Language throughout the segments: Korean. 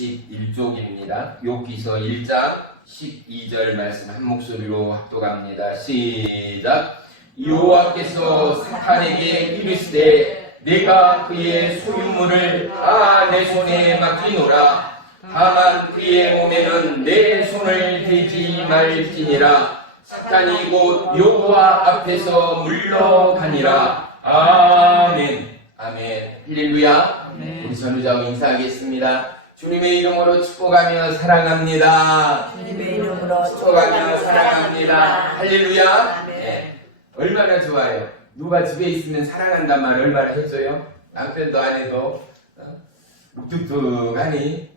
51쪽입니다. 욥기서 1장 12절 말씀 한 목소리로 합독합니다. 시작. 여호와께서 사탄에게 이르시되 내가 그의 소유물을 내 손에 맡기노라. 다만 그의 몸에는 내 손을 대지 말지니라. 사탄이 곧 여호와 앞에서 물러가니라. 아멘. 아멘. 할렐루야. 우리 전우자와 인사하겠습니다. 주님의 이름으로 축복하며 사랑합니다. 주님의 이름으로 축복하며 사랑합니다. 할렐루야. 네. 얼마나 좋아요. 누가 집에 있으면 사랑한단 말 얼마나 해줘요. 남편도 안 해도 묵뚝뚝하니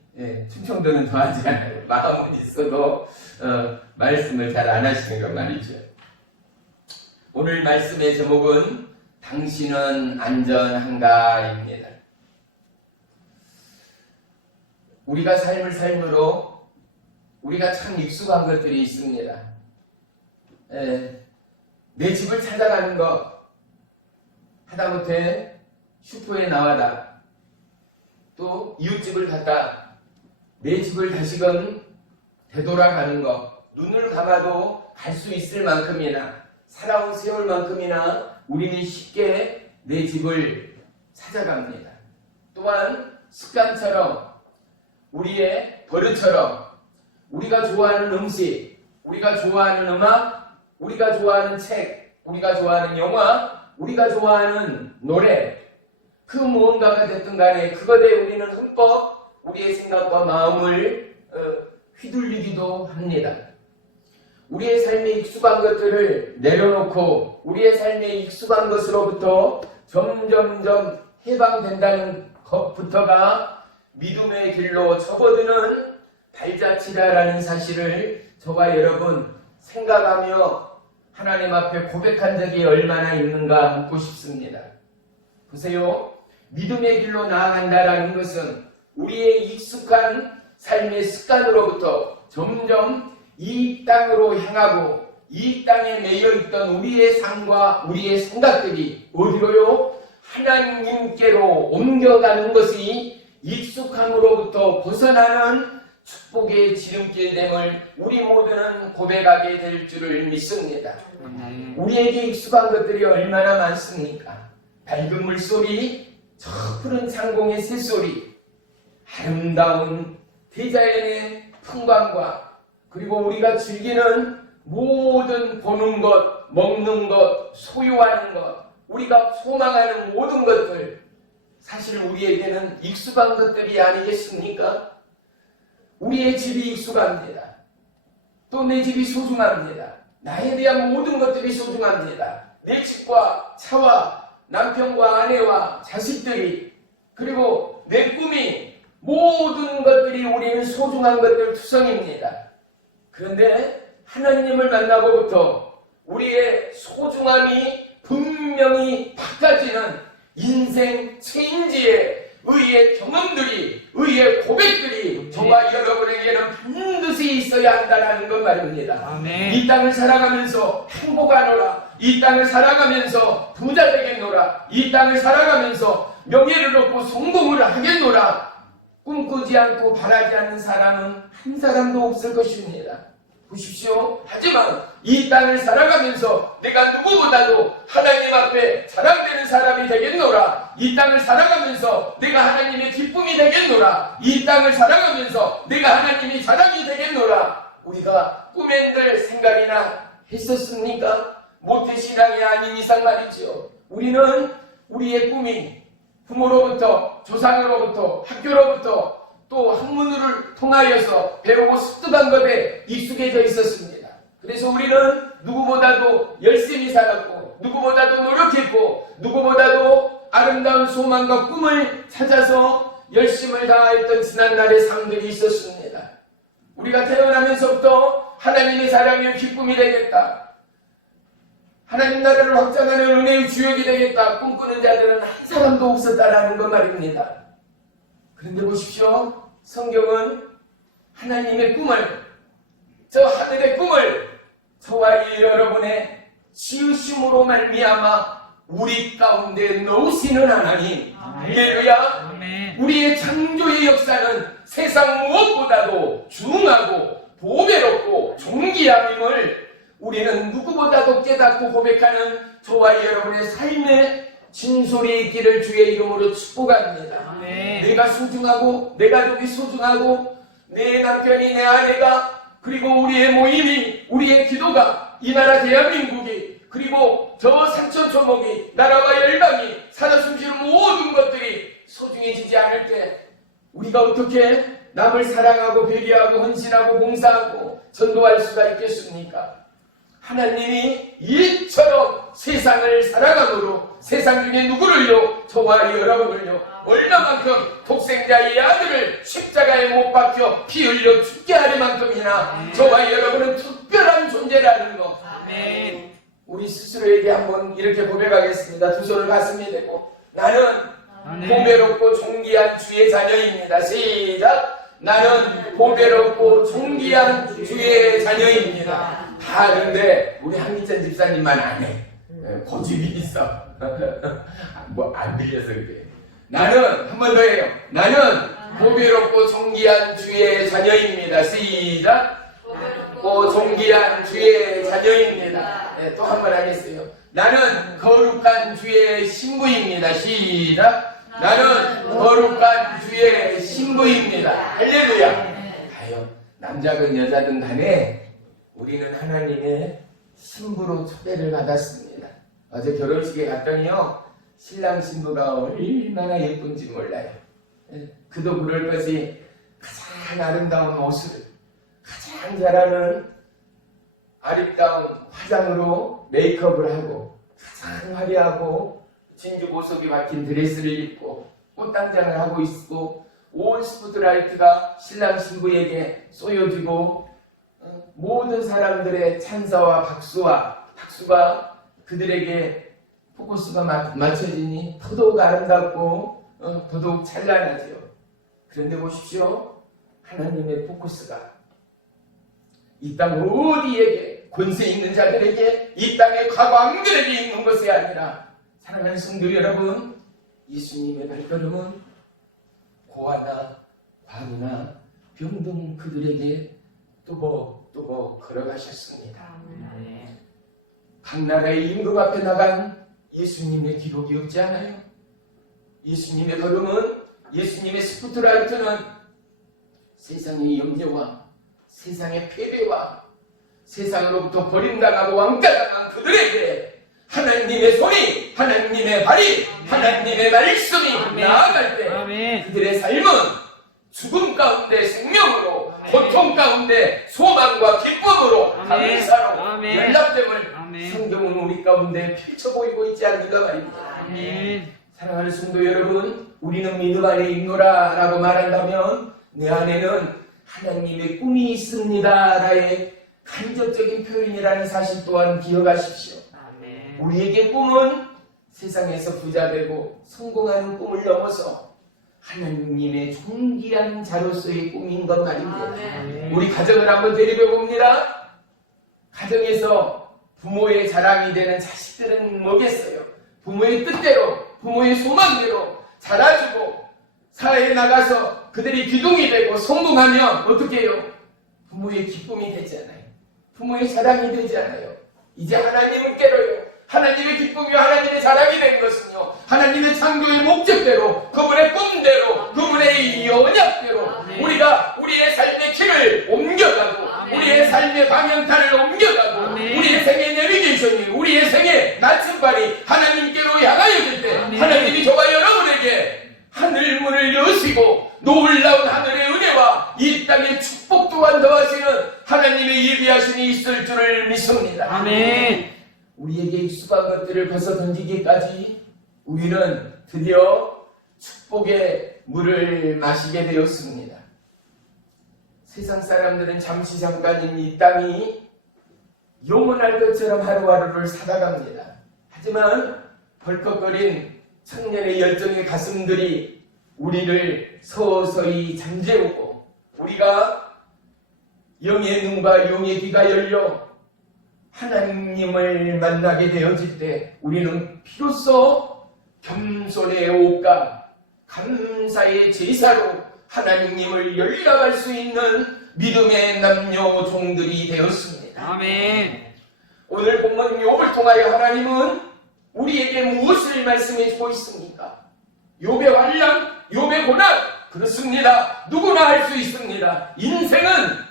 충청도는 더 하지 않아요. 마음은 있어도 말씀을 잘 안 하시는 것 말이죠. 오늘 말씀의 제목은 당신은 안전한가입니다. 우리가 삶을 삶으로 우리가 참 익숙한 것들이 있습니다. 내 집을 찾아가는 것, 하다못해 슈퍼에 나와라, 또 이웃집을 갔다 내 집을 다시금 되돌아가는 것, 눈을 감아도 갈 수 있을 만큼이나 살아온 세월만큼이나 우리는 쉽게 내 집을 찾아갑니다. 또한 습관처럼 우리의 버릇처럼 우리가 좋아하는 음식, 우리가 좋아하는 음악, 우리가 좋아하는 책, 우리가 좋아하는 영화, 우리가 좋아하는 노래, 그 무언가가 됐든 간에 그것에 우리는 흠뻑 우리의 생각과 마음을 휘둘리기도 합니다. 우리의 삶에 익숙한 것들을 내려놓고 우리의 삶에 익숙한 것으로부터 점점점 해방된다는 것부터가 믿음의 길로 접어드는 발자취다라는 사실을 저와 여러분 생각하며 하나님 앞에 고백한 적이 얼마나 있는가 묻고 싶습니다. 보세요. 믿음의 길로 나아간다라는 것은 우리의 익숙한 삶의 습관으로부터 점점 이 땅으로 향하고 이 땅에 매여있던 우리의 삶과 우리의 생각들이 어디로요? 하나님께로 옮겨가는 것이 익숙함으로부터 벗어나는 축복의 지름길됨을 우리 모두는 고백하게 될 줄을 믿습니다. 우리에게 익숙한 것들이 얼마나 많습니까? 밝은 물소리, 저 푸른 창공의 새소리, 아름다운 대자연의 풍광과 그리고 우리가 즐기는 모든 보는 것, 먹는 것, 소유하는 것, 우리가 소망하는 모든 것들, 사실 우리에게는 익숙한 것들이 아니겠습니까? 우리의 집이 익숙합니다. 또 내 집이 소중합니다. 나에 대한 모든 것들이 소중합니다. 내 집과 차와 남편과 아내와 자식들이, 그리고 내 꿈이, 모든 것들이 우리는 소중한 것들 투성입니다. 그런데 하나님을 만나고부터 우리의 소중함이 분명히 바꿔지는 인생 체인지에 의의 경험들이, 의의 고백들이 저와 여러분에게는 반드시 있어야 한다는 것 말입니다. 아멘. 이 땅을 살아가면서 행복하노라, 이 땅을 살아가면서 부자 되겠노라, 이 땅을 살아가면서 명예를 얻고 성공을 하겠노라 꿈꾸지 않고 바라지 않는 사람은 한 사람도 없을 것입니다. 보십시오. 하지만 이 땅을 살아가면서 내가 누구보다도 하나님 앞에 자랑되는 사람이 되겠노라, 이 땅을 살아가면서 내가 하나님의 기쁨이 되겠노라, 이 땅을 살아가면서 내가 하나님의 자랑이 되겠노라, 우리가 꿈엔들 생각이나 했었습니까? 모태신앙이 아닌 이상 말이죠. 우리는 우리의 꿈이 부모로부터, 조상으로부터, 학교로부터, 또 학문을 통하여서 배우고 습득한 것에 익숙해져 있었습니다. 그래서 우리는 누구보다도 열심히 살았고, 누구보다도 노력했고, 누구보다도 아름다운 소망과 꿈을 찾아서 열심을 다했던 지난날의 삶들이 있었습니다. 우리가 태어나면서부터 하나님의 사랑의 기쁨이 되겠다, 하나님 나라를 확장하는 은혜의 주역이 되겠다 꿈꾸는 자들은 한 사람도 없었다라는 것 말입니다. 그런데 보십시오. 성경은 하나님의 꿈을, 저 하늘의 꿈을 저와 여러분의 지으심으로 말미암아 우리 가운데 넣으시는 하나님. 아멘. 할렐루야. 아멘. 우리의 창조의 역사는 세상 무엇보다도 중하고 보배롭고 존귀함임을 우리는 누구보다도 깨닫고 고백하는 저와 여러분의 삶의 진솔이 있기를 주의 이름으로 축복합니다. 아멘. 내가 소중하고 내 가족이 소중하고 내 남편이 내 아내가 그리고 우리의 모임이 우리의 기도가 이 나라 대한민국이 그리고 저 산천초목이 나라와 열방이 살아 숨쉬는 모든 것들이 소중해지지 않을 때 우리가 어떻게 남을 사랑하고 배려하고 헌신하고 봉사하고 전도할 수가 있겠습니까? 하나님이 이처럼 세상을 사랑함으로 세상 중에 누구를요? 저와 여러분을요 얼마만큼 독생자의 아들을 십자가에 못 박혀 피 흘려 죽게 하리만큼이나 저와 여러분은 특별한 존재라는 거. 아멘. 우리 스스로에게 한번 이렇게 고백하겠습니다. 두 손을 가슴에 대고 나는 아멘. 보배롭고 존귀한 주의 자녀입니다. 시작. 나는 보배롭고 존귀한 주의 자녀입니다. 다 아는데 우리 한기찬 집사님만 안 해. 고집이 있어. 뭐 안 들려서 그래. 나는 한 번 더 해요. 나는 보배롭고 존귀한 주의 자녀입니다. 시작. 보배롭고 존귀한 주의 자녀입니다. 네, 또 한 번 하겠어요. 나는 거룩한 주의 신부입니다. 시작. 나는 거룩한 주의 신부입니다. 할렐루야. 가요. 남자든 여자든 간에 우리는 하나님의 신부로 초대를 받았습니다. 어제 결혼식에 갔더니요 신랑 신부가 얼마나 예쁜지 몰라요. 그도 그럴 것이 가장 아름다운 옷을 가장 잘하는 아름다운 화장으로 메이크업을 하고 가장 화려하고 진주 보석이 박힌 드레스를 입고 꽃단장을 하고 있고 온 스포트라이트가 신랑 신부에게 쏘여지고 모든 사람들의 찬사와 박수가 그들에게 포커스가 맞춰지니 더더욱 아름답고 더더욱 찬란하죠. 그런데 보십시오. 하나님의 포커스가 이 땅 어디에게 권세 있는 자들에게 이 땅의 과광들에게 있는 것이 아니라 사랑하는 성도 여러분 예수님의 발걸음은 고아나 과부나 병든 그들에게 또보 걸어가셨습니다. 각 나라의 임금 앞에 나간 예수님의 기록이 없지 않아요? 예수님의 걸음은 예수님의 스포트라이트는 세상의 영재와 세상의 패배와 세상으로부터 버림당하고 왕따당한 그들에게 하나님의 손이 하나님의 발이 하나님의 말씀이 나아갈 때 그들의 삶은 죽음 가운데 생명으로 고통 가운데 소망과 기쁨으로 감사로 연락됨을 성경은 우리 가운데 펼쳐 보이고 있지 않는가 말입니다. 사랑하는 성도 여러분 우리는 믿음 안에 있노라 라고 말한다면 내 안에는 하나님의 꿈이 있습니다 라의 간접적인 표현이라는 사실 또한 기억하십시오. 우리에게 꿈은 세상에서 부자되고 성공하는 꿈을 넘어서 하나님의 존귀한 자로서의 꿈인 것 말입니다. 우리 가정을 한번 대립해 봅니다. 가정에서 부모의 자랑이 되는 자식들은 뭐겠어요? 부모의 뜻대로 부모의 소망대로 자라주고 사회에 나가서 그들이 기둥이 되고 성공하면 어떻게 해요? 부모의 기쁨이 되지 않아요. 부모의 자랑이 되지 않아요. 이제 하나님께로요. 하나님의 기쁨이요 하나님의 자랑이 된 것은요 하나님의 창조의 목적대로 그분의 꿈대로 그분의 언약대로 우리가 우리의 삶의 길을 옮겨가고 우리의 삶의 방향타를 옮겨가고 우리의 생의 내비게이션이 우리의 생의 나침반이 하나님께로 향하여질 때 하나님이 저와 여러분에게 하늘문을 여시고 놀라운 하늘의 은혜와 이 땅의 축복 또한 더하시는 하나님의 예비하심이 있을 줄을 믿습니다. 아멘. 우리에게 익숙한 것들을 벗어 던지기까지 우리는 드디어 축복의 물을 마시게 되었습니다. 세상 사람들은 잠시 잠깐인 이 땅이 영원할 것처럼 하루하루를 살아갑니다. 하지만 벌컥거린 청년의 열정의 가슴들이 우리를 서서히 잠재우고 우리가 영의 눈과 영의 귀가 열려 하나님을 만나게 되어질 때 우리는 비로소 겸손의 옷과 감사의 제사로 하나님을 연락할 수 있는 믿음의 남녀 종들이 되었습니다. 아멘. 오늘 본문 욥을 통하여 하나님은 우리에게 무엇을 말씀해 주고 있습니까? 욥의 환난, 욥의 고난, 그렇습니다. 누구나 할 수 있습니다. 인생은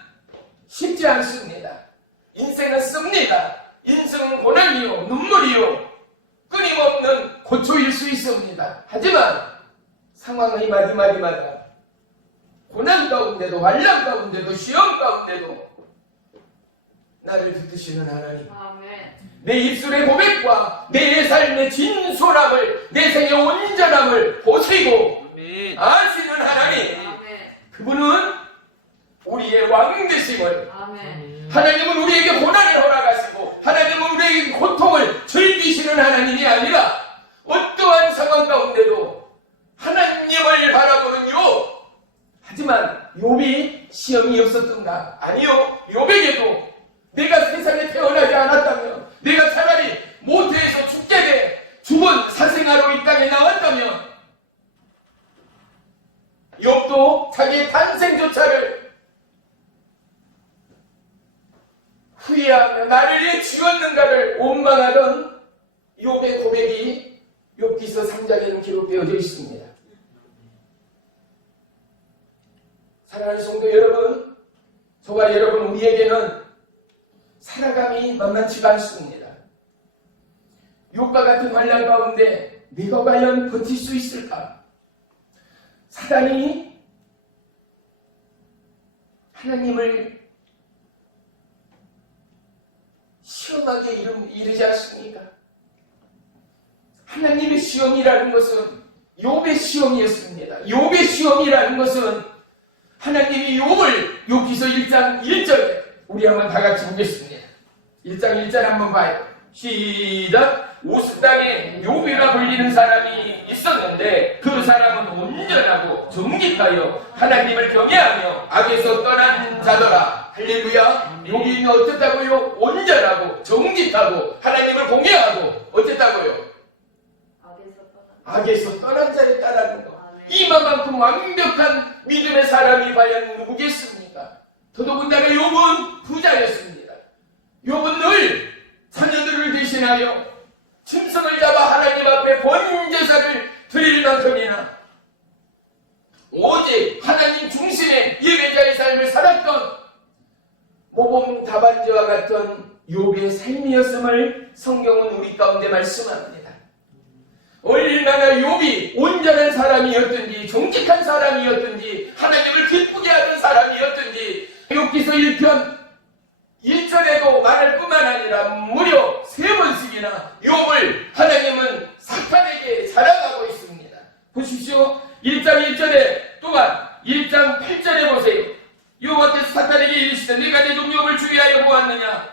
쉽지 않습니다. 인생은 씁니다. 인생은 고난이요, 눈물이요, 끊임없는 고초일 수 있습니다. 하지만 상황의 마디마디마다 고난 가운데도, 환난 가운데도, 시험 가운데도 나를 붙드시는 하나님, 내 입술의 고백과 내 삶의 진솔함을, 내 생의 온전함을 보시고 아멘. 아시는 하나님, 그분은 우리의 왕 되심을, 하나님은 우리에게 고난을 허락하시고 하나님은 우리에게 고통을 즐기시는 하나님이 아니라 어떠한 상황 가운데도 하나님을 바라보는 욥. 하지만 욥이 시험이 없었던가? 아니요. 욥에게도 내가 세상에 태어나지 않았다면, 내가 차라리 모태에서 죽게 돼 죽은 사생아로 이 땅에 나왔다면, 욥도 자기의 탄생조차를 후회하며 나를 왜 지었는가를 원망하던 욥의 고백이 욥기서 3장에는 기록되어져 있습니다. 사랑하는 성도 여러분, 저와 여러분, 우리에게는 살아감이 만만치가 않습니다. 욥과 같은 환난 가운데 내가 과연 버틸 수 있을까? 사단이 하나님을 시험하게 이르지 않습니까? 하나님의 시험이라는 것은 욥의 시험이었습니다. 욥의 시험이라는 것은 하나님이 욥을, 욥기서 1장 1절에 우리 한번 다 같이 보겠습니다. 1장 1절 한번 봐요. 시작. 우스 땅에 욥이라 불리는 사람이 있었는데 그 사람은 온전하고 정직하여 하나님을 경외하며 악에서 떠난 자더라. 할렐루야. 욥이 어쨌다고요? 온전하고 정직하고 하나님을 공경하고 어쨌다고요? 악에서 떠난 자에 따르는 것. 이만큼 완벽한 믿음의 사람이 과연 누구겠습니까? 더더군다나 욥은 부자였습니다. 욥은 늘 자녀들을 대신하여 짐승을 잡아 하나님 앞에 번제사를 드릴 만큼이나 오직 하나님 중심의 예배자의 삶을 살았던 모범 다반지와 같은 욥의 삶이었음을 성경은 우리 가운데 말씀합니다. 얼마나 욥이 온전한 사람이었든지 정직한 사람이었든지 하나님을 기쁘게 하는 사람이었든지 욥기서 1편 1절에도 말할 뿐만 아니라 무려 3번씩이나 욥을 하나님은 사탄에게 자랑하고 있습니다. 보십시오. 1장 1절에 또한 1장 8절에 보세요. 욥한테 사탄에게 이르시되 네가 내 종 욥을 주의하여 보았느냐?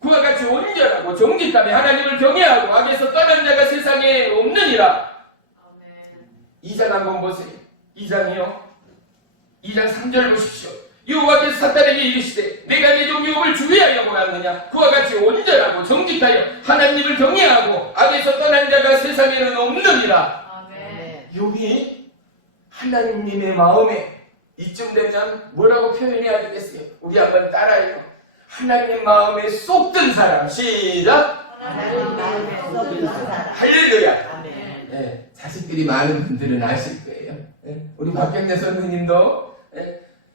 그와 같이 온전하고 정직하며 하나님을 경외하고 악에서 떠난 자가 세상에 없느니라. 2장 한번 보세요. 2장이요. 2장 3절 보십시오. 여호와께서 사탄에게 이르시되 내가 내 종 욥을 주의하여 보았느냐? 그와 같이 온전하고 정직하여 하나님을 경외하고 악에서 떠난 자가 세상에는 없느니라. 욥이 하나님의 마음에 이쯤 되면 뭐라고 표현해야 되겠어요? 우리 한번 따라해요. 하나님 마음에 쏙 든 사람. 시작. 할렐루야. 네, 자식들이 많은 분들은 아실 거예요. 네, 우리 박경래 선생님도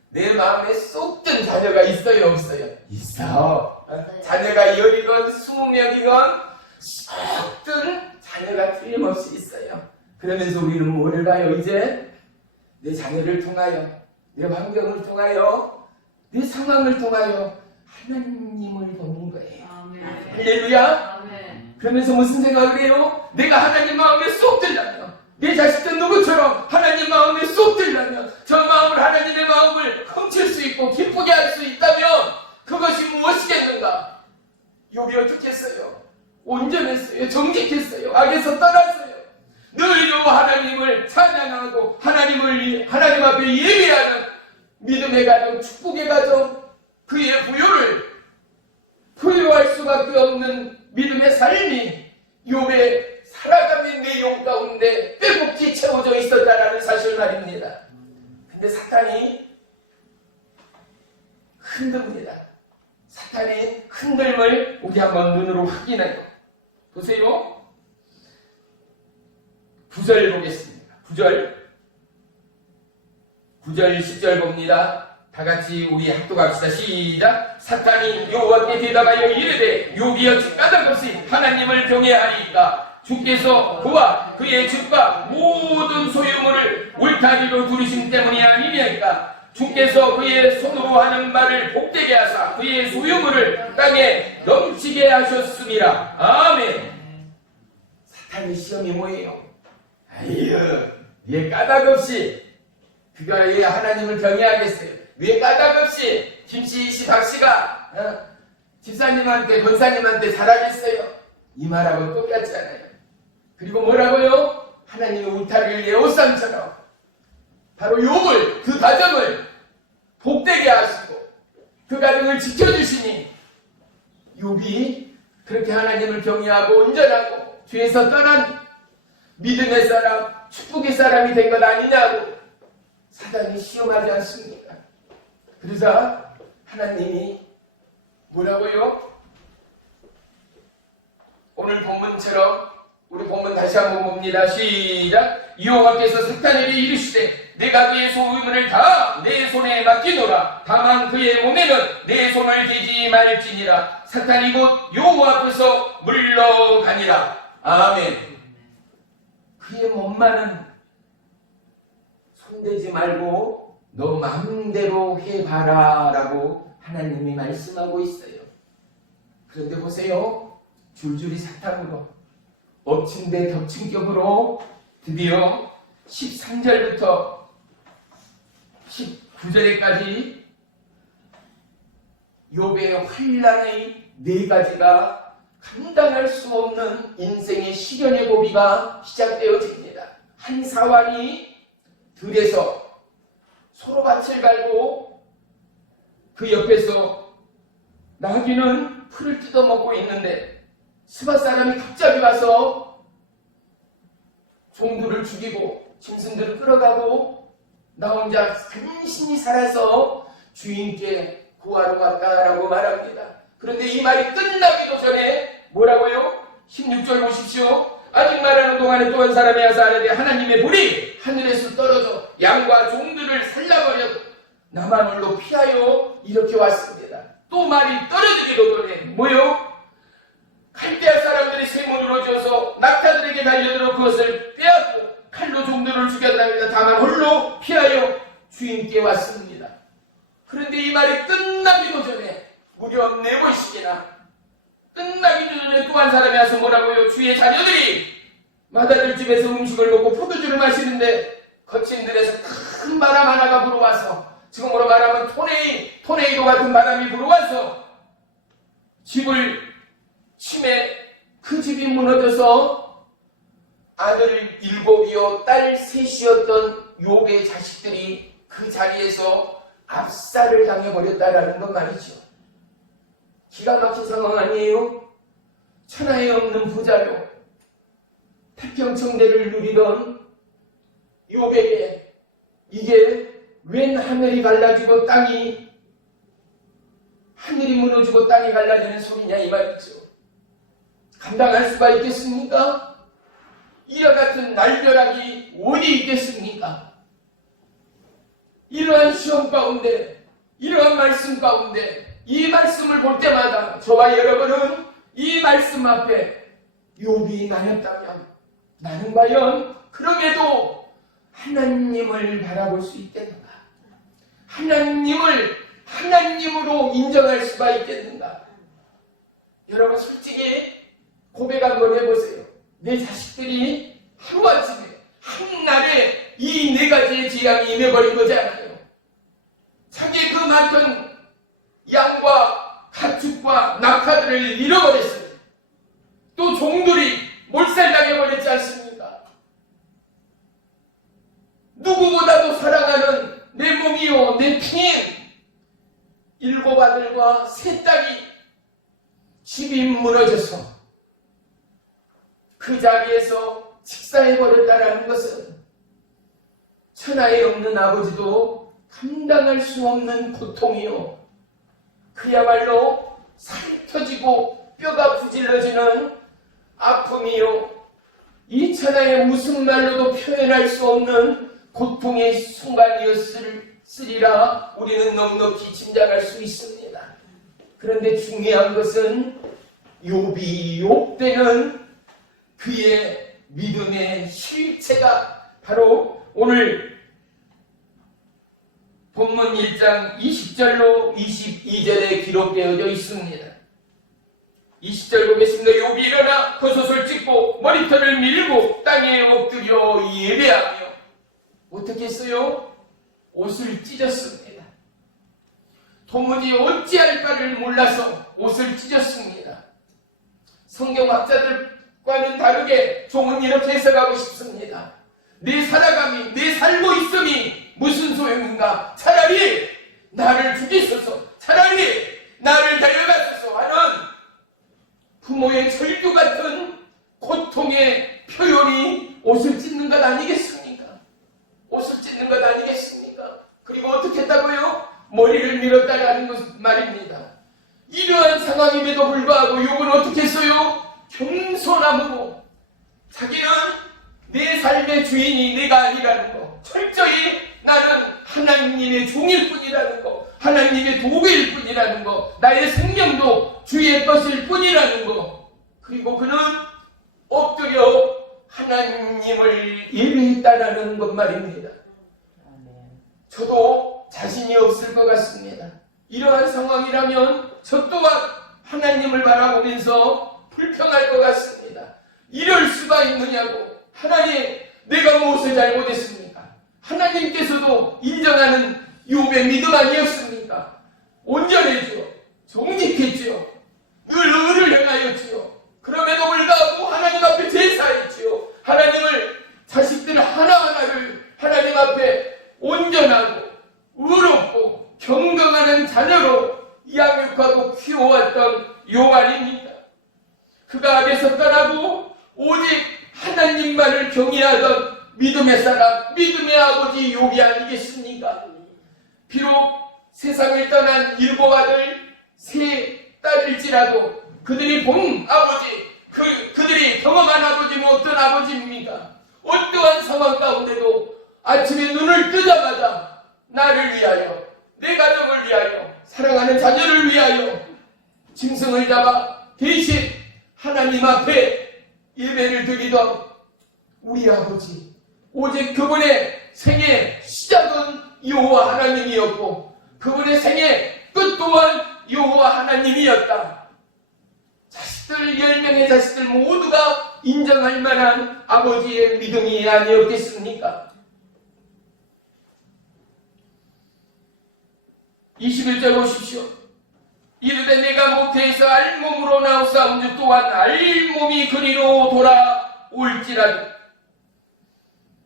내 마음에 쏙 든 자녀가 있어요, 없어요? 있어. 자녀가 10이건 20명이건 쏙 든 자녀가 틀림없이 있어요. 그러면서 우리는 뭐를 봐요? 이제 내 자녀를 통하여, 내 환경을 통하여, 내 상황을 통하여 하나님을 보는 거예요. 할렐루야. 그러면서 무슨 생각을 해요? 내가 하나님 마음에 쏙 들려면, 내 자식들 누구처럼 하나님 마음에 쏙 들려면, 저 마음을, 하나님의 마음을 훔칠 수 있고 기쁘게 할 수 있다면 그것이 무엇이겠는가? 욥이 어떻게 했어요? 온전했어요. 정직했어요. 악에서 떠났어요. 늘 여호와 하나님을 찬양하고 하나님 앞에 예배하는 믿음의 가정, 축복의 가정, 그의 부요를 후회할 수밖에 없는 믿음의 삶이 욥의 살아가는 내용 가운데 빼곡히 채워져 있었다라는 사실 말입니다. 근데 사탄이 흔듭니다. 사탄의 흔들림을 우리 한번 눈으로 확인해요. 보세요. 9절 보겠습니다. 9절 10절 봅니다. 다 같이 우리 합독합시다. 시작. 사탄이 여호와께 대답하여 이르되 욥이여 주 까닭없이 하나님을 경외하리이까 주께서 그와 그의 집과 모든 소유물을 울타리로 두르심 때문이 아니냐이까 주께서 그의 손으로 하는 말을 복되게 하사 그의 소유물을 땅에 넘치게 하셨습니다. 아멘. 사탄의 시험이 뭐예요? 아이유, 왜 까닭없이 그가 왜 하나님을 경외하겠어요? 왜 까닭없이 김씨, 박씨가 집사님한테, 권사님한테 잘하겠어요? 이 말하고 똑같지 않아요. 그리고 뭐라고요? 하나님의 울타리를 예호산처럼 바로 욥을, 그 가정을 복되게 하시고 그 가정을 지켜주시니 욥이 그렇게 하나님을 경외하고 온전하고 죄에서 떠난 믿음의 사람, 축복의 사람이 된 것 아니냐고 사단이 시험하지 않습니까? 그래서 하나님이 뭐라고요? 오늘 본문처럼 우리 본문 다시 한번 봅니다. 시작. 여호와께서 사탄에게 이르시되 내가 그의 소유물을 다 내 손에 맡기노라. 다만 그의 몸에는 내 손을 대지 말지니라. 사탄이 곧 여호와 앞에서 물러가니라. 아멘. 그의 몸만은 손대지 말고 너 마음대로 해봐라 라고 하나님이 말씀하고 있어요. 그런데 보세요. 줄줄이 사탄으로 엎친 데 덮친 격으로 드디어 13절부터 19절까지 욥의 환난의 네 가지가 감당할 수 없는 인생의 시련의 고비가 시작되어집니다. 한 사환이 들에서 소로 밭을 갈고 그 옆에서 나귀는 풀을 뜯어먹고 있는데 스바 사람이 갑자기 와서 종들을 죽이고 짐승들을 끌어가고 나 혼자 간신히 살아서 주인께 구하러 갔다라고 말합니다. 그런데 이 말이 끝나기도 전에 뭐라고요? 16절 보십시오. 아직 말하는 동안에 또 한 사람이 와서 아뢰되 하나님의 불이 하늘에서 떨어져 양과 종들을 살라버려 나만 홀로 피하여 이렇게 왔습니다. 또 말이 떨어지기도 전에 뭐요? 갈대아 사람들이 세문으로 지어서 낙타들에게 달려들어 그것을 빼앗고 칼로 종들을 죽였답니다. 다만 홀로 피하여 주인께 왔습니다. 그런데 이 말이 끝나기도 전에 무려 4번씩이나 끝나기도 전에 또 한 사람이 와서 뭐라고요? 주의 자녀들이 마다들 집에서 음식을 먹고 포도주를 마시는데 거친 들에서 큰 바람 하나가 불어와서 지금으로 말하면 토네이도 같은 바람이 불어와서 집을 침에 그 집이 무너져서 아들 7이요 딸 3이었던 욥의 자식들이 그 자리에서 압살을 당해버렸다라는 건 말이죠. 기가 막힌 상황 아니에요? 천하에 없는 부자요 태평청대를 누리던 욥에게 이게 웬 하늘이 갈라지고 하늘이 무너지고 땅이 갈라지는 소리냐 이 말이죠. 감당할 수가 있겠습니까? 이와 같은 날벼락이 어디 있겠습니까? 이러한 시험 가운데 이러한 말씀 가운데 이 말씀을 볼 때마다 저와 여러분은 이 말씀 앞에 욥이 나였다면 나는 과연 그럼에도 하나님을 바라볼 수 있겠는가? 하나님으로 인정할 수가 있겠는가? 여러분 솔직히 고백 한번 해보세요. 내 자식들이 하루아침에 한날에 이 4가지의 재앙이 임해버린 거지 않아요? 자기 그 많던 양과 가축과 낙타들을 잃어버렸어요. 또 종들이 몰살당해버렸지 않습니까? 누구보다도 사랑하는 내 몸이요 내 피인 7 아들과 3 딸이 집이 무너져서 그 자리에서 직사해버렸다라는 것은 천하에 없는 아버지도 감당할 수 없는 고통이요, 그야말로 살이 터지고 뼈가 부질러지는 아픔이요, 이 천하의 무슨 말로도 표현할 수 없는 고통의 순간이었으리라 우리는 넉넉히 짐작할 수 있습니다. 그런데 중요한 것은 욥이 욥되는 그의 믿음의 실체가 바로 오늘 본문 1장 20절로 22절에 기록되어져 있습니다. 20절 보겠습니다. 욥이 일어나 겉옷을 찢고 머리털을 밀고 땅에 엎드려 예배하며 어떻게 했어요? 옷을 찢었습니다. 도무지 어찌할 바를 몰라서 옷을 찢었습니다. 성경학자들과는 다르게 종은 이렇게 해석하고 싶습니다. 내 살아감이, 내 살고 있음이 무슨 소용인가? 차라리 나를 죽이소서, 차라리 나를 데려가소서 하는 부모의 절규 같은 고통의 표현이 옷을 찢는 것 아니겠습니까? 옷을 찢는 것 아니겠습니까? 그리고 어떻게 했다고요? 머리를 밀었다라는 것 말입니다. 이러한 상황임에도 불구하고 욥은 어떻게 했어요? 겸손함으로 자기는 내 삶의 주인이 내가 아니라는 거, 철저히 나는 하나님의 종일 뿐이라는 거, 하나님의 도구일 뿐이라는 거, 나의 생명도 주의 것일 뿐이라는 거, 그리고 그는 엎드려 하나님을 예배했다라는 것 말입니다. 저도 자신이 없을 것 같습니다. 이러한 상황이라면 저 또한 하나님을 바라보면서 불평할 것 같습니다. 이럴 수가 있느냐고. 하나님, 내가 무엇을 잘못했습니까? 하나님께서도 인정하는 욥의 믿음 아니었습니까? 온전했지요. 정직했지요. 늘 의를 행하였지요. 그럼에도 불구하고 하나님 앞에 제사했지요. 하나님을, 자식들 하나하나를 하나님 앞에 온전하고 의롭고 경건하는 자녀로 양육하고 키워왔던 욥 아닙니까? 그가 아베서 떠나고 오직 하나님만을 경외하던 믿음의 사람, 믿음의 아버지 욥이 아니겠습니까? 비록 세상을 떠난 일곱 아들, 세 딸일지라도 그들이 본 아버지, 그들이 경험한 아버지는 어떤 아버지입니까? 어떠한 상황 가운데도 아침에 눈을 뜨자마자 나를 위하여, 내 가족을 위하여, 사랑하는 자녀를 위하여 짐승을 잡아 대신 하나님 앞에 예배를 드리던 우리 아버지, 오직 그분의 생의 시작은 여호와 하나님이었고 그분의 생의 끝 또한 여호와 하나님이었다. 자식들, 10명의 자식들 모두가 인정할 만한 아버지의 믿음이 아니었겠습니까? 21절 보십시오. 이르되 내가 모태에서 알몸으로 나오사온즉 또한 알몸이 그리로 돌아올지라도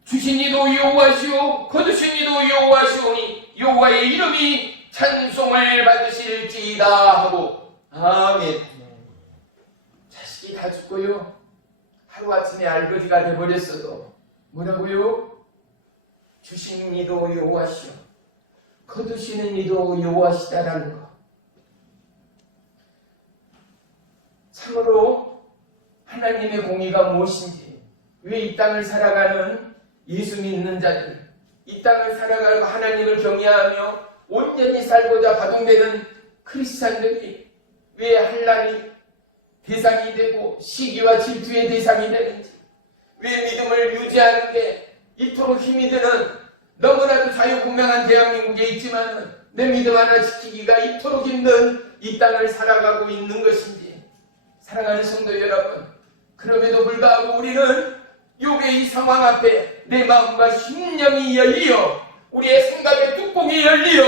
주신 이도 여호와시오 거두신 이도 여호와시오니 여호와의 이름이 찬송을 받으실지이다 하고. 아멘. 자식이 다 죽고요, 하루아침에 알거지가 돼버렸어도 뭐라고요? 주신 이도 여호와시오 거두시는 이도 여호와시다라는 거. 참으로 하나님의 공의가 무엇인지, 왜 이 땅을 살아가는 예수 믿는 자들, 이 땅을 살아가고 하나님을 경외하며 온전히 살고자 바동되는 크리스찬들이 왜 환난이 대상이 되고 시기와 질투의 대상이 되는지, 왜 믿음을 유지하는 게 이토록 힘이 드는, 너무나도 자유분명한 대한민국에 있지만 내 믿음 하나 지키기가 이토록 힘든 이 땅을 살아가고 있는 것인지. 사랑하는 성도 여러분, 그럼에도 불구하고 우리는 욥의 이 상황 앞에 내 마음과 심령이 열리어, 우리의 생각의 뚜껑이 열리어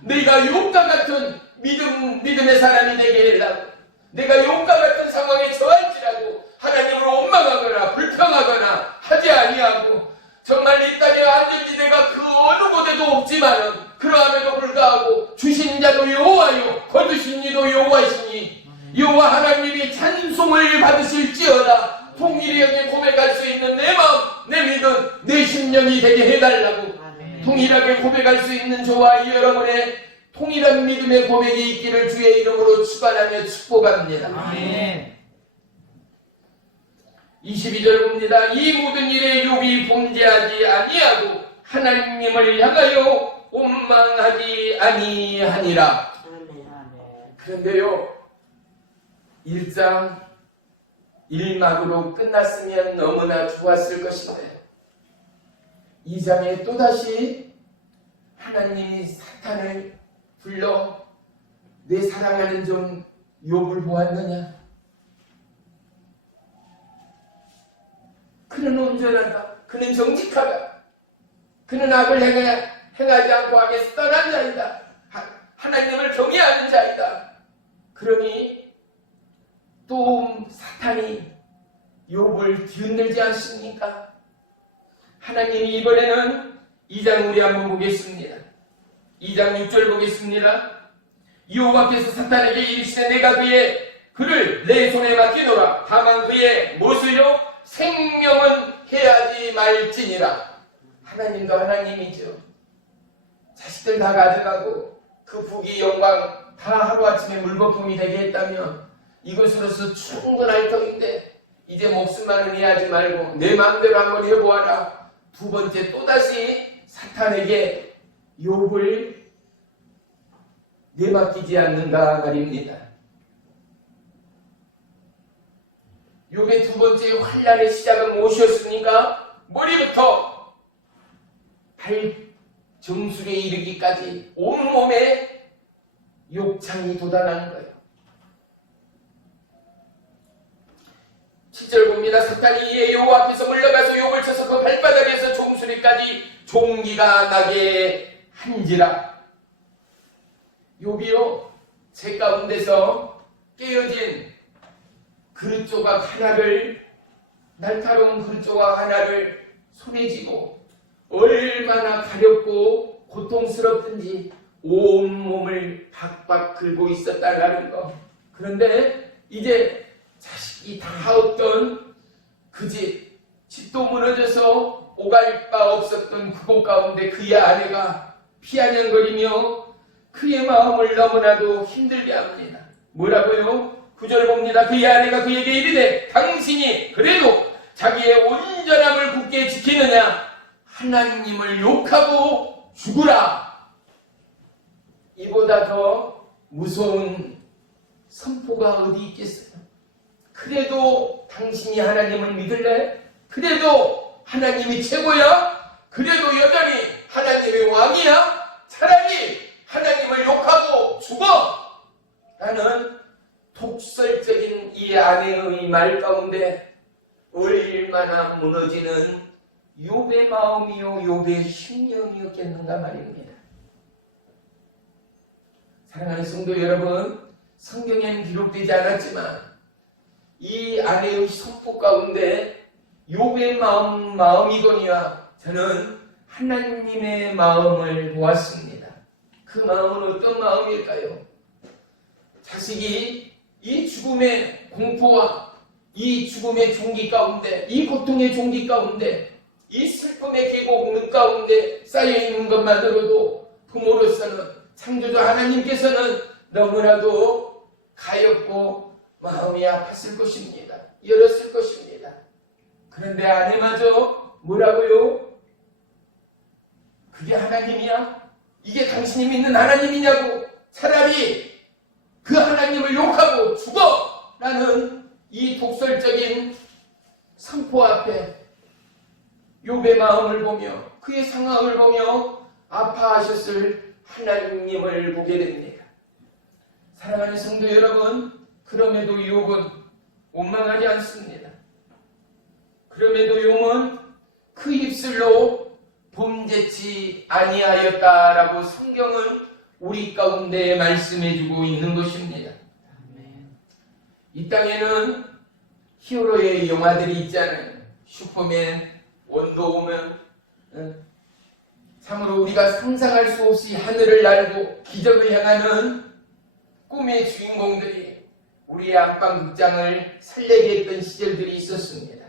내가 욥과 같은 믿음의 사람이 되게 해달라고, 내가 욥과 같은 상황에 처할지라도 하나님을 원망하거나 불평하거나 하지 아니하고, 정말 이 땅에 안전지대가 그 어느 곳에도 없지만은 그러함에도 불구하고 주신 자도 여호와요 거두신 이도 여호와시니 여호와 하나님이 찬송을 받으실지어다. 통일하게 고백할 수 있는 내 마음, 내 믿음, 내 심령이 되게 해달라고. 통일하게 고백할 수 있는 저와 여러분의 통일한 믿음의 고백이 있기를 주의 이름으로 축원하며 축복합니다. 아멘. 22절 봅니다. 이 모든 일에 욥이 범죄하지 아니하고 하나님을 향하여 원망하지 아니하니라. 그런데요, 1장 1막으로 끝났으면 너무나 좋았을 것인데 2장에 또다시 하나님이 사탄을 불러 내 사랑하는 종 욥을 보았느냐? 그는 온전하다. 그는 정직하다. 그는 악을 행하지 않고 악에서 떠난 자이다. 하나님을 경외하는 자이다. 그러니 또 사탄이 욥을 뒤흔들지 않습니까? 하나님이 이번에는 2장 우리 한번 보겠습니다. 2장 6절 보겠습니다. 욥 앞에서 사탄에게 이르시되 내가 그를 내 손에 맡기노라. 다만 그의 못을요 생명은 해하지 말지니라. 하나님도 하나님이죠. 자식들 다 가져가고 그 부귀 영광 다 하루아침에 물거품이 되게 했다면 이것으로서 충분할 터인데 이제 목숨만은 해하지 말고 내 마음대로 한번 해보아라. 두 번째 또다시 사탄에게 욥을 내맡기지 않는가 말입니다. 욥의 두 번째 환난의 시작은 무엇이었습니까? 머리부터 발 정수리에 이르기까지 온몸에 욕창이 돋아나는 거예요. 7절 봅니다. 사탄이 이에 욥 앞에서 물러가서 욥을 쳐서 그 발바닥에서 정수리까지 종기가 나게 한지라. 욥이요 제 가운데서 깨어진 그릇 조각 하나를, 날카로운 그릇 조각 하나를 손에 쥐고 얼마나 가렵고 고통스럽든지 온몸을 박박 긁고 있었다라는 거. 그런데 이제 자식이 다 없던 그 집도 무너져서 오갈 바 없었던 그곳 가운데 그의 아내가 피아냥거리며 그의 마음을 너무나도 힘들게 합니다. 뭐라고요? 9절 봅니다. 그의 아내가 그에게 이르되 당신이 그래도 자기의 온전함을 굳게 지키느냐? 하나님을 욕하고 죽으라. 이보다 더 무서운 선포가 어디 있겠어요? 그래도 당신이 하나님을 믿을래? 그래도 하나님이 최고야? 그래도 여전히 하나님의 왕이야? 차라리 하나님을 욕하고 죽어! 라는 독설적인 이 아내의 말 가운데 얼마나 무너지는 욥의 마음이요 욥의 심령이었겠는가 말입니다. 사랑하는 성도 여러분, 성경에는 기록되지 않았지만 이 아내의 선포 가운데 욥의 마음이거니와 저는 하나님의 마음을 보았습니다. 그 마음은 어떤 마음일까요? 자식이 이 죽음의 공포와 이 죽음의 종기 가운데, 이 고통의 종기 가운데, 이 슬픔의 계곡 가운데 쌓여있는 것만으로도 부모로서는, 창조주 하나님께서는 너무나도 가엾고 마음이 아팠을 것입니다. 열었을 것입니다. 그런데 아내마저 뭐라고요? 그게 하나님이야? 이게 당신이 믿는 하나님이냐고? 차라리 그 하나님을 욕하고 죽어! 라는 이 독설적인 선포 앞에 욥의 마음을 보며 그의 상황을 보며 아파하셨을 하나님을 보게 됩니다. 사랑하는 성도 여러분, 그럼에도 욥은 원망하지 않습니다. 그럼에도 욥은 그 입술로 범죄치 아니하였다라고 성경은 우리 가운데 말씀해주고 있는 것입니다. 이 땅에는 히어로의 영화들이 있잖아요. 슈퍼맨, 원더우먼, 참으로 우리가 상상할 수 없이 하늘을 날고 기적을 향하는 꿈의 주인공들이 우리의 안방극장을 설레게 했던 시절들이 있었습니다.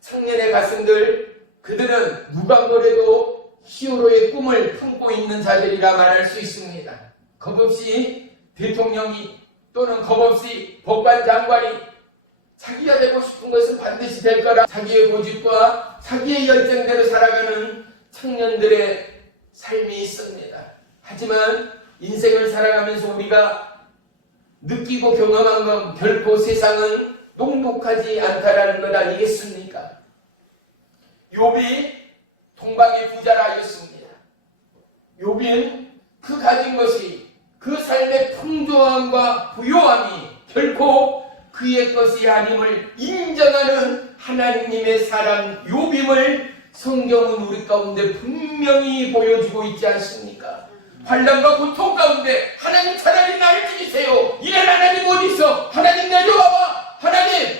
청년의 가슴들, 그들은 누가 뭐래도 히어로의 꿈을 품고 있는 자들이라 말할 수 있습니다. 겁없이 대통령이 또는 겁없이 법관 장관이 자기가 되고 싶은 것은 반드시 될 거라 자기의 고집과 자기의 열정대로 살아가는 청년들의 삶이 있습니다. 하지만 인생을 살아가면서 우리가 느끼고 경험한 건 결코 세상은 똑똑하지 않다라는 것 아니겠습니까? 욥이 동방의 부자라였습니다. 욥은 그 가진 것이 그 삶의 풍조함과 부요함이 결코 그의 것이 아님을 인정하는 하나님의 사람 욥임을 성경은 우리 가운데 분명히 보여주고 있지 않습니까? 환난과 고통 가운데 하나님 차라리 나를 죽이세요. 이런 하나님 어디 있어? 하나님 내려와봐. 하나님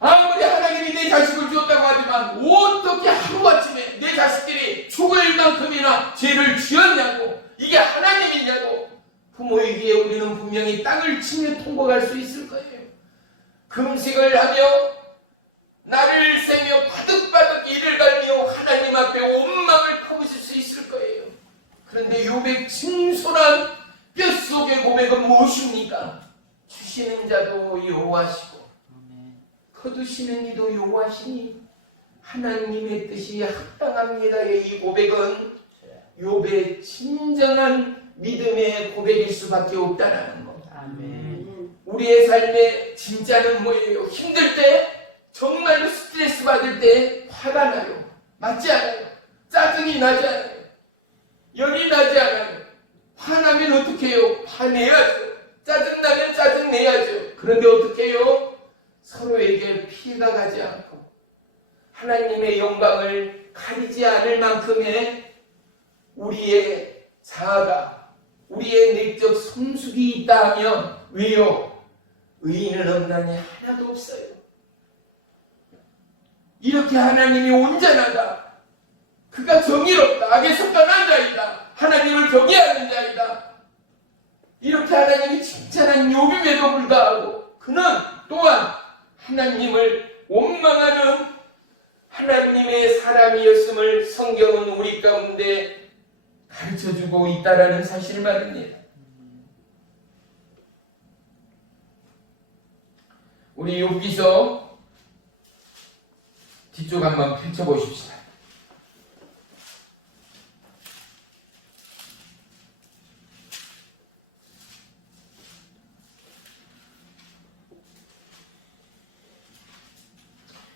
아무리 하나님이 내 자식을 주었다고 하지만 어떻게 하루아침에 내 자식들이 죽을 만큼이나 죄를 지었냐고. 이게 하나님이냐고. 부모이기에 우리는 분명히 땅을 치며 통곡할 수 있을 거예요. 금식을 하며 나를 세며 바득바득 이를 갈며 하나님 앞에 온 마음을 퍼부실 수 있을 거예요. 그런데 욥의 진솔한 뼛속의 고백은 무엇입니까? 주시는 자도 여호와시고 거두시는 이도 여호와시니 하나님의 뜻이 합당합니다의 이 고백은 욥의 진정한 믿음의 고백일 수밖에 없다는 것. 아멘. 우리의 삶의 진짜는 뭐예요? 힘들 때, 정말로 스트레스 받을 때 화가 나요. 맞지 않아요? 짜증이 나지 않아요? 열이 나지 않아요? 화나면 어떻게 해요? 화내야죠. 짜증나면 짜증내야죠. 그런데 어떻게 해요? 서로에게 피해가 가지 않고 하나님의 영광을 가리지 않을 만큼의 우리의 자아가, 우리의 내적 성숙이 있다 하면 왜요? 의인은 없나니 하나도 없어요. 이렇게 하나님이 온전하다. 그가 정의롭다. 악에서 떠난 자이다. 하나님을 경외하는 자이다. 이렇게 하나님이 칭찬한 욥임에도 불구하고 그는 또한 하나님을 원망하는 하나님의 사람이었음을 성경은 우리 가운데 가르쳐주고 있다라는 사실을 말입니다. 우리 욥기서 뒤쪽 한번 펼쳐보십시다.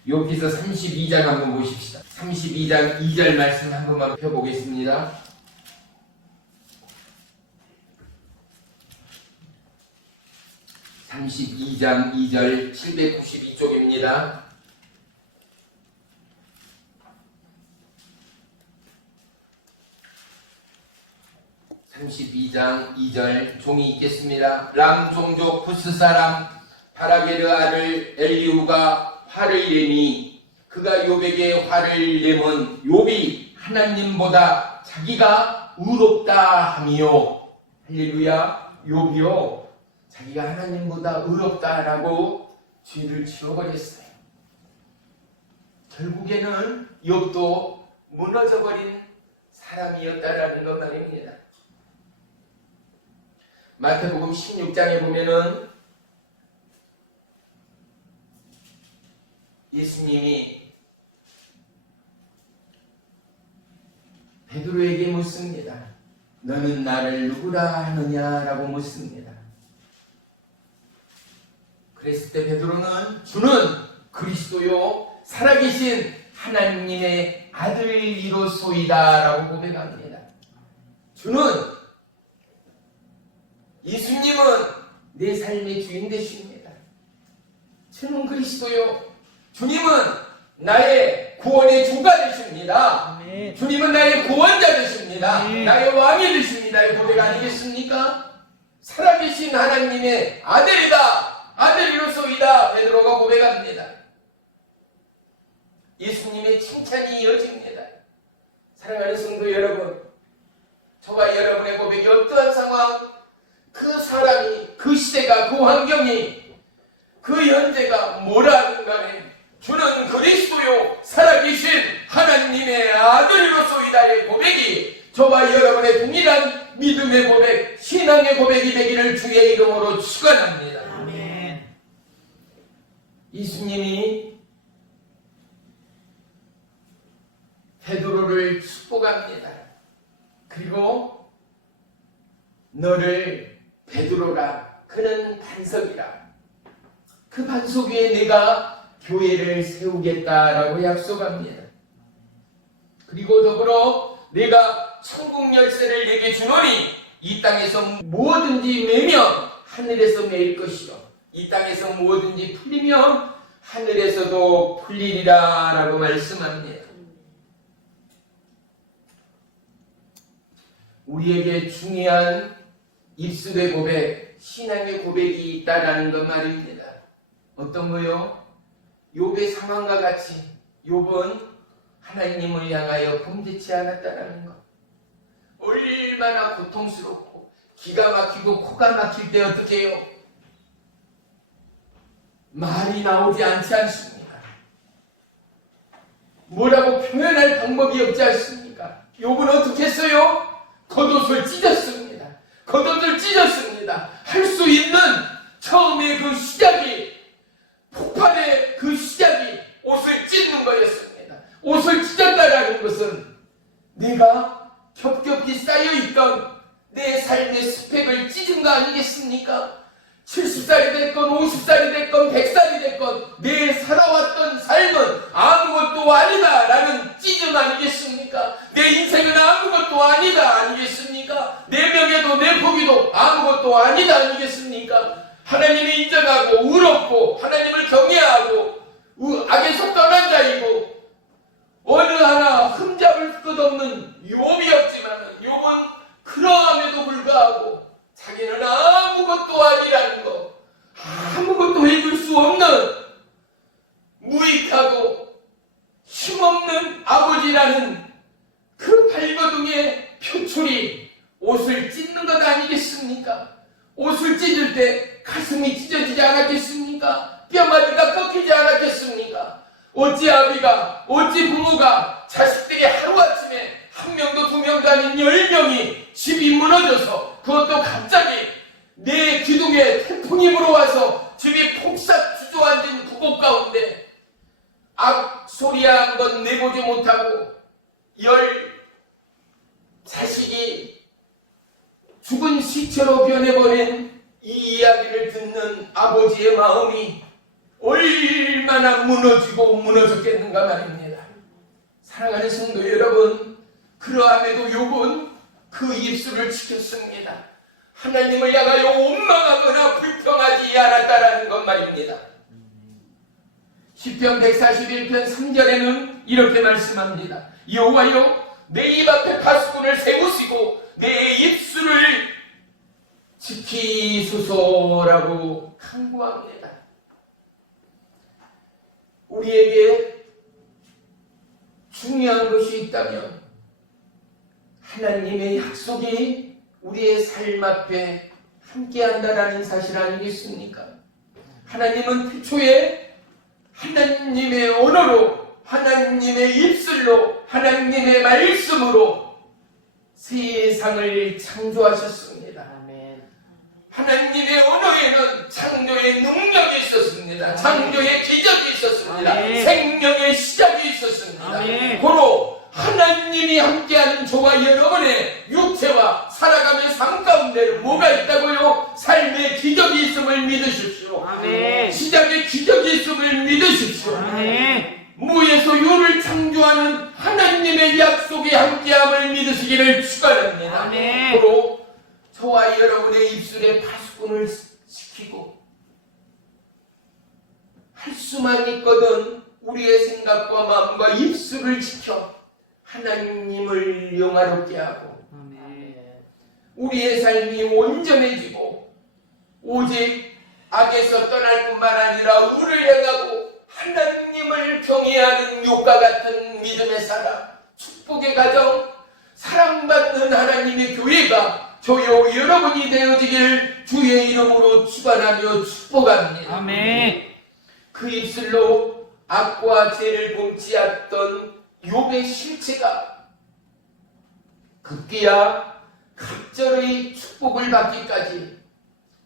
욥기서 32장 한번 보십시다. 32장 2절 말씀 한 번만 펴보겠습니다. (32장 2절) 792쪽입니다. (32장 2절) 종이 있겠습니다. 람 종족 부스 사람 바라게르 아들 엘리후가 화를 내니 그가 욥에게 화를 내면 욥이 하나님보다 자기가 의롭다 하며 할렐루야. 욥이요 자기가 하나님보다 의롭다라고 죄를 지어버렸어요. 결국에는 욥도 무너져버린 사람이었다라는 것 말입니다. 마태복음 16장에 보면은 예수님이 베드로에게 묻습니다. 너는 나를 누구라 하느냐라고 묻습니다. 그랬을 때 베드로는 주는 그리스도요 살아계신 하나님의 아들이로소이다 라고 고백합니다. 주는, 예수님은 내 삶의 주인 되십니다. 주는 그리스도요, 주님은 나의 구원의 주가 되십니다. 아멘. 주님은 나의 구원자 되십니다. 아멘. 나의 왕이 되십니다. 이 고백 아니겠습니까? 살아계신 하나님의 아들이다, 아들이로소이다 베드로가 고백합니다. 예수님의 칭찬이 이어집니다. 사랑하는 성도 여러분, 저와 여러분의 고백이 어떠한 상황, 그 그 사람이, 그 시대가, 그 환경이, 그 현재가 뭐라든 간에 주는 그리스도요 살아계신 하나님의 아들로서이다의 고백이 저와 여러분의 동일한 믿음의 고백, 신앙의 고백이 되기를 주의 이름으로 축원합니다. 아멘. 예수님이 베드로를 축복합니다. 그리고 너를 베드로라, 그는 반석이라, 그 반석 위에 내가 교회를 세우겠다라고 약속합니다. 그리고 더불어 내가 천국 열쇠를 내게 주노니 이 땅에서 무엇든지 매면 하늘에서 매일 것이요 이 땅에서 무엇든지 풀리면 하늘에서도 풀리리라 라고 말씀합니다. 우리에게 중요한 입술의 고백, 신앙의 고백이 있다라는 것 말입니다. 어떤 거요? 욥의 상황과 같이 욥은 하나님을 향하여 범죄치 않았다라는 것. 얼마나 고통스럽고 기가 막히고 코가 막힐 때 어떻게 해요? 말이 나오지 않지 않습니까? 뭐라고 표현할 방법이 없지 않습니까? 욥은 어떻게 했어요? 겉옷을 찢었습니다. 겉옷을 찢었습니다. 할 수 있는 처음에 그 시작이, 폭발의 그 시작이 옷을 찢는 거였습니다. 옷을 찢었다라는 것은 내가 겹겹이 쌓여있던 내 삶의 스펙을 찢은 거 아니겠습니까? 70살이 됐건 50살이 됐건 100살이 됐건 내 살아왔던 삶은 아무것도 아니다 라는 찢음 아니겠습니까? 내 인생은 아무것도 아니다 아니겠습니까? 내 명예도 내 포기도 아무것도 아니다 아니겠습니까? 하나님이 인정하고 의롭고 하나님을 경외하고 악에서 떠난 자이고 어느 하나 흠잡을 것 없는 욥이었지만 욥은 그러함에도 불구하고 자기는 아무것도 아니라는 거, 아무것도 해줄 수 없는 무익하고 힘없는 아버지라는 그 발버둥의 표출이 옷을 찢는 것 아니겠습니까? 옷을 찢을 때 가슴이 찢어지지 않았겠습니까? 뼈마디가 꺾이지 않았겠습니까? 어찌 아비가, 어찌 부모가 자식들이 하루아침에 한 명도 두 명도 아닌 10명이 집이 무너져서 그것도 갑자기 내 기둥에 태풍이 불어와서 집이 폭삭 주저앉은 부곡 가운데 악소리 한 번 내보지 못하고 10 자식이 죽은 시체로 변해버린 이 이야기를 듣는 아버지의 마음이 얼마나 무너지고 무너졌겠는가 말입니다. 사랑하는 성도 여러분, 그러함에도 욥은 그 입술을 지켰습니다. 하나님을 향하여 원망하거나 불평하지 않았다라는 것 말입니다. 시편 141편 3절에는 이렇게 말씀합니다. 여호와여, 내 입 앞에 파수꾼을 세우시고 내 입술을 지키소서라고 간구합니다. 우리에게 중요한 것이 있다면 하나님의 약속이 우리의 삶 앞에 함께한다라는 사실 아니겠습니까? 하나님은 태초에 하나님의 언어로, 하나님의 입술로, 하나님의 말씀으로 세상을 창조하셨습니다. 아멘. 하나님의 언어에는 창조의 능력이 있었습니다. 창조의 기적이 있었습니다. 아멘. 생명의 시작이 있었습니다. 아멘. 고로 하나님이 함께하는 저와 여러분의 육체와 살아가는 삶 가운데는 뭐가 있다고요? 삶의 기적이 있음을 믿으십시오. 아멘. 시작의 기적이 있음을 믿으십시오. 아멘. 무에서 유를 창조하는 하나님의 약속이 함께함을 믿으시기를 축원합니다. 아멘. 고로 저와 여러분의 입술에 파수꾼을 시키고 할 수만 있거든 우리의 생각과 마음과 입술을 지켜 하나님을 영화롭게 하고 아멘. 우리의 삶이 온전해지고 오직 악에서 떠날 뿐만 아니라 우를 향하고 하나님을 경외하는 욥과 같은 믿음의 사람, 축복의 가정, 사랑받는 하나님의 교회가 저요 여러분이 되어지길 주의 이름으로 축원하며 축복합니다. 아멘. 그 입술로 악과 죄를 범치했던 욥의 실체가 급기야 갑절의 축복을 받기까지,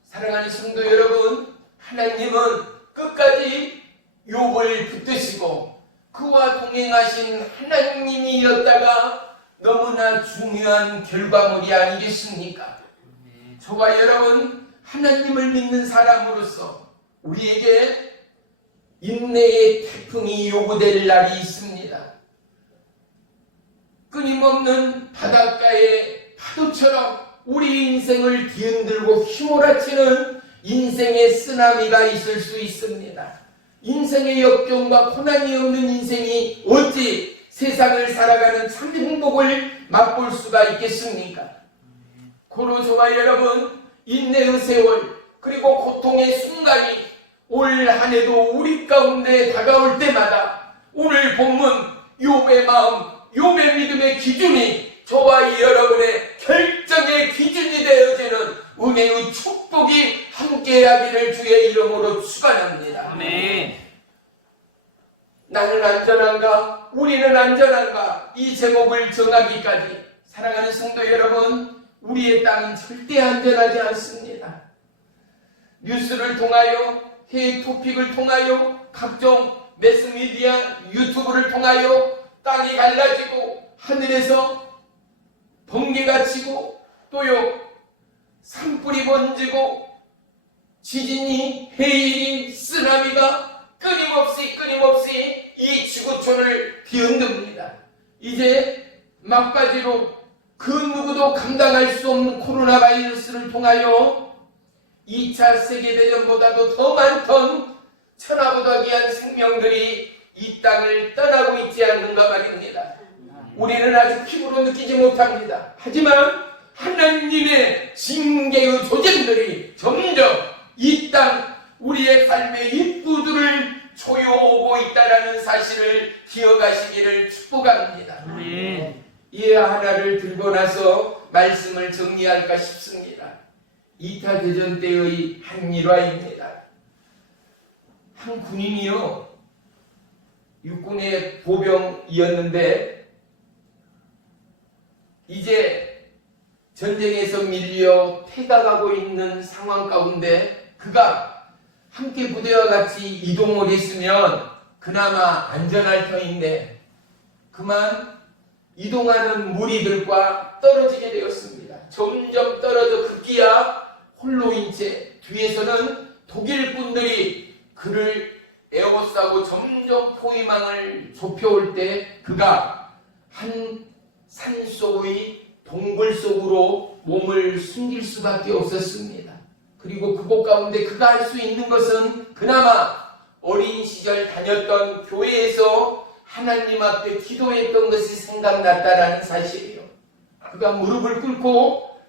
사랑하는 성도 여러분, 하나님은 끝까지 욥을 붙드시고 그와 동행하신 하나님이었다가 너무나 중요한 결과물이 아니겠습니까? 저와 여러분, 하나님을 믿는 사람으로서 우리에게 인내의 태풍이 요구될 날이 있습니다. 끊임없는 바닷가의 파도처럼 우리 인생을 뒤흔들고 휘몰아치는 인생의 쓰나미가 있을 수 있습니다. 인생의 역경과 고난이 없는 인생이 어찌 세상을 살아가는 참 행복을 맛볼 수가 있겠습니까? 고로 저와 여러분, 인내의 세월 그리고 고통의 순간이 올 한 해도 우리 가운데 다가올 때마다 오늘 본문 욥의 마음, 욥의 믿음의 기준이 저와 여러분의 결정의 기준이 되어지는 은혜의 축복이 함께하기를 주의 이름으로 축원합니다. 아멘. 나는 안전한가? 우리는 안전한가? 이 제목을 정하기까지, 사랑하는 성도 여러분, 우리의 땅은 절대 안전하지 않습니다. 뉴스를 통하여, 해외 토픽을 통하여, 각종 매스미디어, 유튜브를 통하여 땅이 갈라지고 하늘에서 번개가 치고 또요 산불이 번지고 지진이, 해일이, 쓰나미가 끊임없이 이 지구촌을 뒤흔듭니다. 이제 막바지로 그 누구도 감당할 수 없는 코로나 바이러스를 통하여 2차 세계대전보다도 더 많던 천하보다 귀한 생명들이 이 땅을 떠나고 있지 않는가 말입니다. 우리는 아직 피부로 느끼지 못합니다. 하지만 하나님의 징계의 조짐들이 점점 이 땅, 우리의 삶의 입구들을 조여오고 있다는 사실을 기억하시기를 축복합니다. 아멘. 이 하나를 들고 나서 말씀을 정리할까 싶습니다. 2차 대전 때의 한 일화입니다. 한 군인이요, 육군의 보병이었는데 이제 전쟁에서 밀려 퇴각하고 있는 상황 가운데 그가 함께 부대와 같이 이동을 했으면 그나마 안전할 터인데 그만 이동하는 무리들과 떨어지게 되었습니다. 점점 떨어져 급기야 홀로인 채 뒤에서는 독일군들이 그를 에워싸고 점점 포위망을 좁혀올 때 그가 한 산속의 동굴 속으로 몸을 숨길 수밖에 없었습니다. 그리고 그곳 가운데 그가 할 수 있는 것은 그나마 어린 시절 다녔던 교회에서 하나님 앞에 기도했던 것이 생각났다라는 사실이에요. 그가 무릎을 꿇고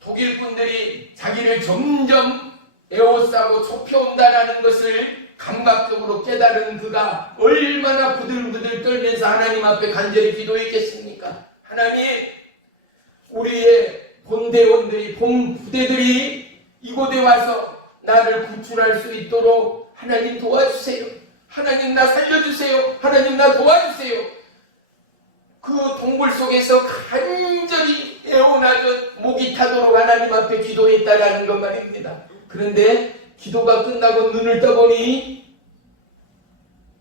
독일군들이 자기를 점점 에워싸고 좁혀온다라는 것을 감각적으로 깨달은 그가 얼마나 부들부들 떨면서 하나님 앞에 간절히 기도했겠습니까? 하나님, 우리의 본대원들이, 본부대들이 이곳에 와서 나를 구출할 수 있도록 하나님 도와주세요. 하나님 나 살려주세요. 하나님 나 도와주세요. 그 동굴 속에서 간절히 애원하듯 목이 타도록 하나님 앞에 기도했다라는 것 말입니다. 그런데 기도가 끝나고 눈을 떠보니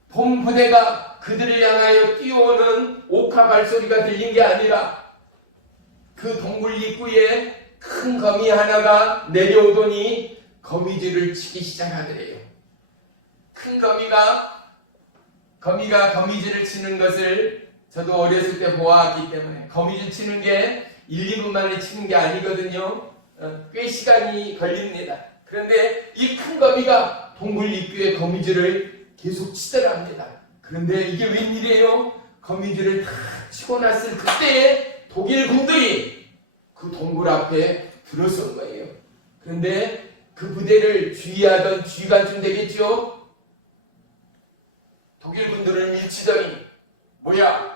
본부대가 그들을 향하여 뛰어오는 옥화 발소리가 들린 게 아니라 그 동굴 입구에 큰 거미 하나가 내려오더니 거미줄을 치기 시작하더래요. 큰 거미가 거미줄을 치는 것을 저도 어렸을 때 보아왔기 때문에 거미줄 치는 게 1, 2분 만에 치는 게 아니거든요. 꽤 시간이 걸립니다. 그런데 이 큰 거미가 동굴 입구에 거미줄을 계속 치더랍니다. 그런데 이게 웬일이에요? 거미줄을 다 치고 났을 그때에 독일 군들이 그 동굴 앞에 들어선 거예요. 그런데 그 부대를 주의하던 주의관쯤 되겠죠? 독일 군들을 밀치더니 뭐야?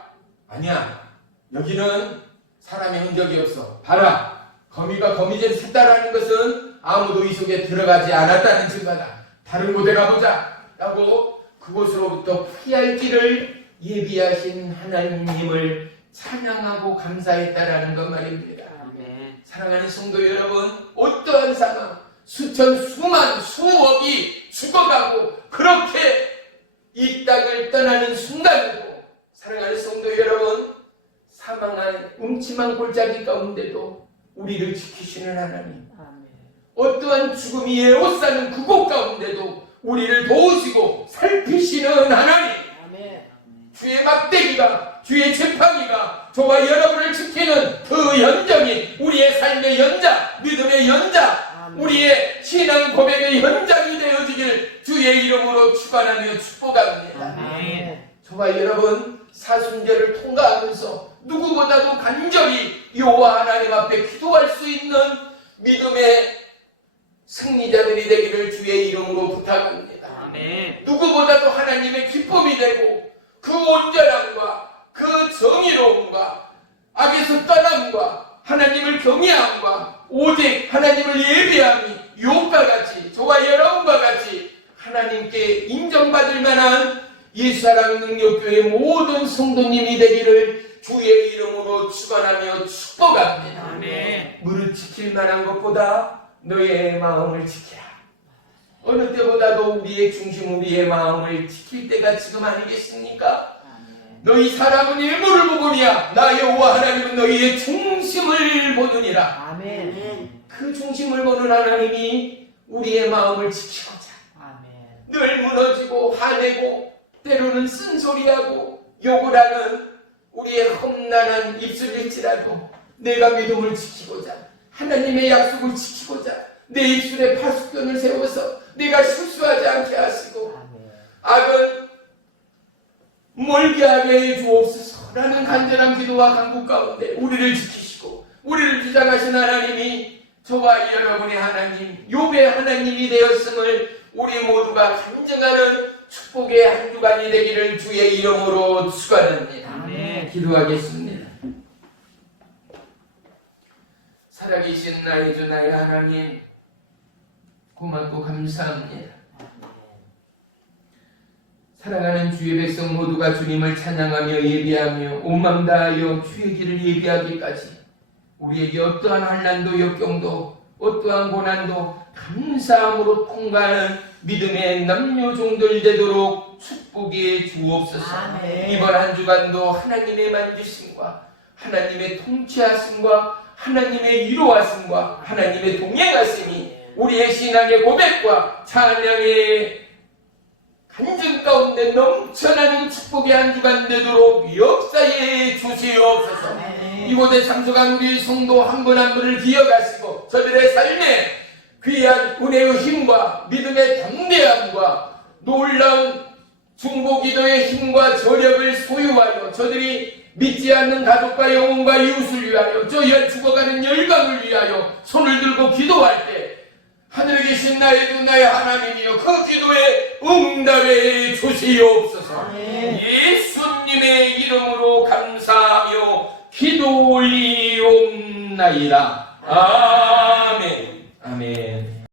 아니야. 여기는 사람이 흔적이 없어. 봐라. 거미가 거미줄 샜다라는 것은 아무도 이 속에 들어가지 않았다는 증거다. 다른 곳에 가보자. 라고 그곳으로부터 피할 길을 예비하신 하나님을 찬양하고 감사했다라는 것 말입니다. 아멘. 사랑하는 성도 여러분, 어떠한 상황, 수천, 수만, 수억이 죽어가고 그렇게 이 땅을 떠나는 순간에도 사랑하는 성도 여러분, 사망한 음침한 골짜기 가운데도 우리를 지키시는 하나님, 어떠한 죽음이 에워싸는 그곳 가운데도 우리를 도우시고 살피시는 하나님, 주의 막대기가, 주의 지팡이가 저와 여러분을 지키는 그 연정이 우리의 삶의 연장, 믿음의 연장, 우리의 신앙 고백의 현장이 되어지길 주의 이름으로 축원하며 축복합니다. 아멘. 저와 여러분 사순절을 통과하면서 누구보다도 간절히 여호와 하나님 앞에 기도할 수 있는 믿음의 승리자들이 되기를 주의 이름으로 부탁합니다. 아멘. 누구보다도 하나님의 기쁨이 되고 그 온전함과 그 정의로움과 악에서 떠남과 하나님을 경외함과 오직 하나님을 예비함이 욥과 같이 저와 여러분과 같이 하나님께 인정받을 만한 예수사랑 능력교회 모든 성도님이 되기를 주의 이름으로 축원하며 축복합니다. 아멘. 무릇 지킬 만한 것보다 너의 마음을 지키라. 어느 때보다도 우리의 중심, 우리의 마음을 지킬 때가 지금 아니겠습니까? 너희 사람은 일부를 보느냐 나 여호와 하나님은 너희의 중심을 보느니라. 아멘. 그 중심을 보는 하나님이 우리의 마음을 지키고자 아멘. 늘 무너지고 화내고 때로는 쓴소리하고 욕을 하는 우리의 험난한 입술일지라도 내가 믿음을 지키고자 하나님의 약속을 지키고자 내 입술에 파수꾼을 세워서 내가 실수하지 않게 하시고 악은 멀게 하게 해 주옵소서라는 간절한 기도와 간구 가운데 우리를 지키시고 우리를 주장하신 하나님이 저와 여러분의 하나님, 욥의 하나님이 되었음을 우리 모두가 간증하는 축복의 한 주간이 되기를 주의 이름으로 축원합니다. 아멘. 기도하겠습니다. 살아계신 나의 주 나의 하나님, 고맙고 감사합니다. 사랑하는 주의 백성 모두가 주님을 찬양하며 예비하며 온 마음 다하여 주의 길을 예비하기까지 우리에게 어떠한 환난도 역경도 어떠한 고난도 감사함으로 통과하는 믿음의 남녀종들 되도록 축복해 주옵소서. 아멘. 이번 한 주간도 하나님의 만지심과 하나님의 통치하심과 하나님의 위로하심과 하나님의 동행하심이 우리의 신앙의 고백과 찬양의 간증 가운데 넘쳐나는 축복의 한 주간 되도록 역사해 주시옵소서. 이곳에 참석한 우리 성도 한 분 한 분을 기억하시고 저들의 삶에 귀한 은혜의 힘과 믿음의 담대함과 놀라운 중보기도의 힘과 저력을 소유하여 저들이 믿지 않는 가족과 영혼과 이웃을 위하여 저 죽어가는 열방을 위하여 손을 들고 기도할 때 하늘에 계신 나의 주 나의 하나님이여 그 기도에 응답해 주시옵소서. 예수님의 이름으로 감사하며 기도 올리옵나이다. 아멘. 아멘.